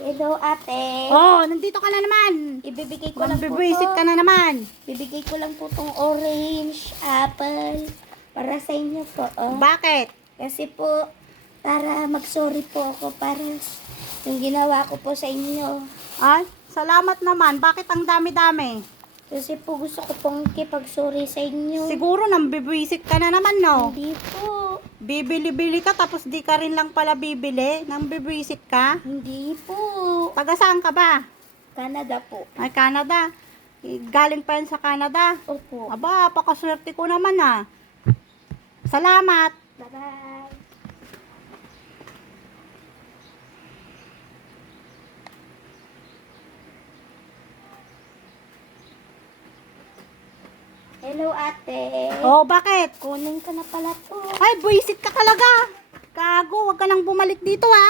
Hello, ate. Oh, nandito ka na naman. Ibibigay ko lang po Mambibisit ka to. na naman. Bibigay ko lang po tong orange, apple, para sa inyo po. Oh. Bakit? Kasi po, para mag-sorry po ako para yung ginawa ko po sa inyo. Ay, salamat naman. Bakit ang dami-dami? Kasi po gusto ko pong kipag-sorry sa inyo. Siguro nambibisit ka na naman, no? Hindi po. Bibili-bili ka tapos di ka rin lang pala bibili. Nambibisit ka? Hindi po. Taga saan ka ba? Canada po. Ay, Canada. Galing pa yan sa Canada. Opo. Aba, pakaswerte ko naman ah. Salamat. Bye-bye. Hello, ate. Oh, bakit? Kunin ka na pala to. Ay, buisit ka talaga. Gago, wag ka nang bumalik dito ha.